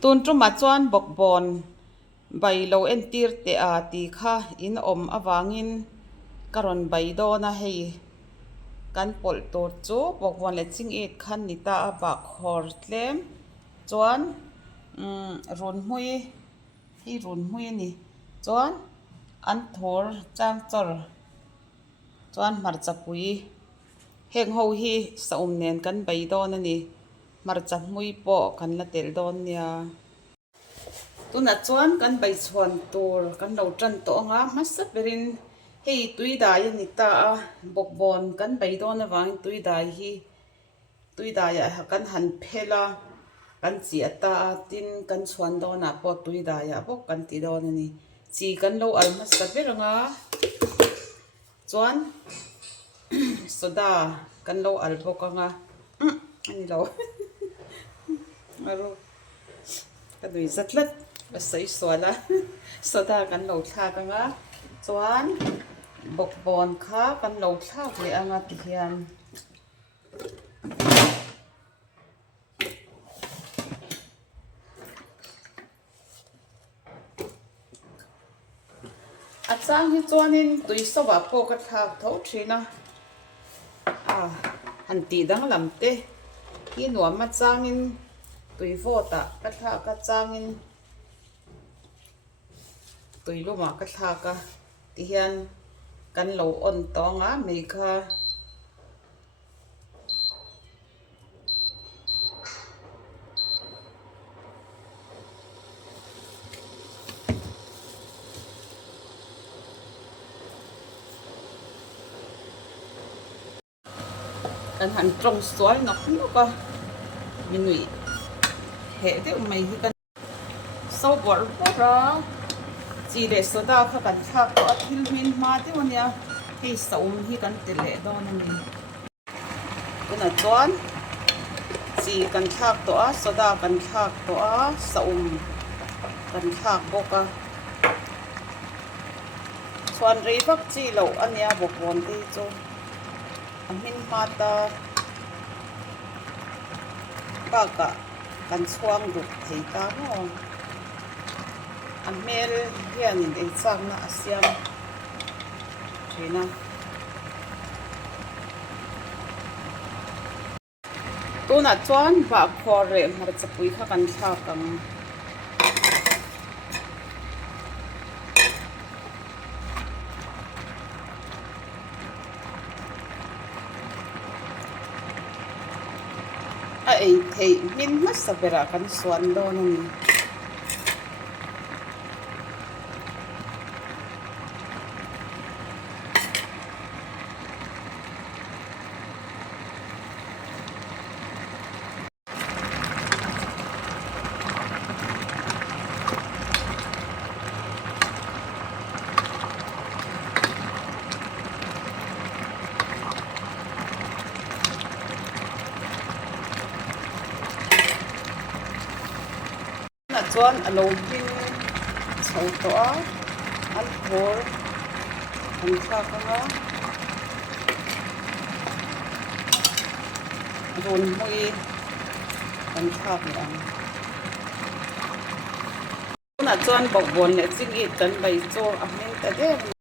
tuôn trum mà chuan Bawkbawn bai lo en tir te a ti kha in om awangin karon bai do na hei kan pol tur chu Bawkbawn le Chingit khan ni ta a ba khor tlem chuan run hui hi run hui ni chuan an thor chang chor chuan hmarchapui heng ho hi saum nen kan bai do na ni hmarcha hmui po kan la tel don nia tuna chuan kan bai chuan tur kan lo tran to nga masa berin hei tuidai ani ta a Bawkbawn kan bai do na wang tuidai hi tuidai a kan han phela kan chi ata tin kan chuan do na po tuidai a bok kan ti do na ni chi kan lo al masa beranga chuan soda kan lo al bok anga ani lo aro kan dui zatlat basai swala soda kan lo thla anga chuan Bawkbawn kha kan lo thla le anga ti hian achang hi chuanin tui sowa po ka thak tho thina han ti dang lamte hi nuam ma changin tui vota ka thla ka changin tui luma ka thla ka ti hian kan lo on tonga mei kha kan han trong sual nok ka minui he de mai hi kan so bor ra chi le soda kha kan thak to thil min ma te onia hei saum hi kan te le do na ni kuna chuan chi kan thak to a soda kan thak to a saum kan thak boka chuan rei vak chi lo ania Bawkbawn te chu amin mata baka kan chuang duk thei ta mo amel hian in ei chang na asiam thina tuna chuan ba khor re hmarchapui kha kan thla kam a ei thei min ma sabera kan suan do na ni chuan alo hin chho to a an thor an thla kanga run hui an thak ni ang tuna chuan Bawkbawn le Chingit kan bai chor a hmel ta de